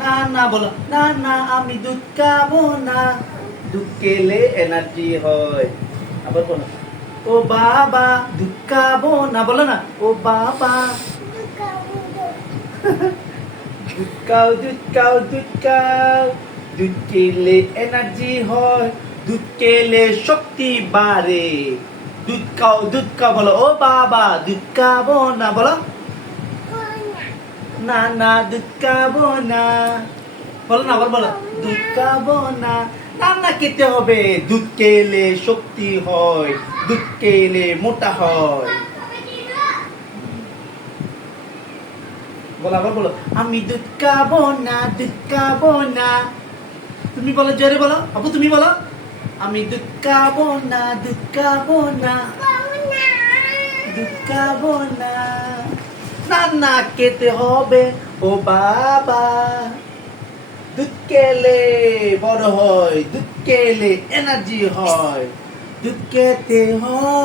না না বলো, না না আমি দুধ খাবো না। দুধ খেলে এনার্জি হয়। আবার বলো, ও বাবা দুধ খাবো না, বলো না, ও বাবা। দুধ খাও দুধ খাও দুধ খাও, দুধ খেলে এনার্জি হয়, দুধ খেলে শক্তি বাড়ে। দুধ খাও বলো, ও বাবা দুধ খাবো না, বলো না না দুধ খাবো না। বলো না, আবার বলো, দুধ খাবো না। না না খেতে হবে, দুধ খেলে শক্তি হয়, দুধ খেলে মোটা হয়। বলো, আবার বলো, আমি দুধ খাবো না, দুধ খাবো না। তুমি বলো, জোরে বলো, আপু তুমি বলো, আমি দুধ খাবো না, দুধ খাবো না, দুধ খাবো না। না না খেতে হবে, ও বাবা। দুধ খেলে বড় হয়, দুধ খেলে এনার্জি হয়, দুধ খেতে হয়।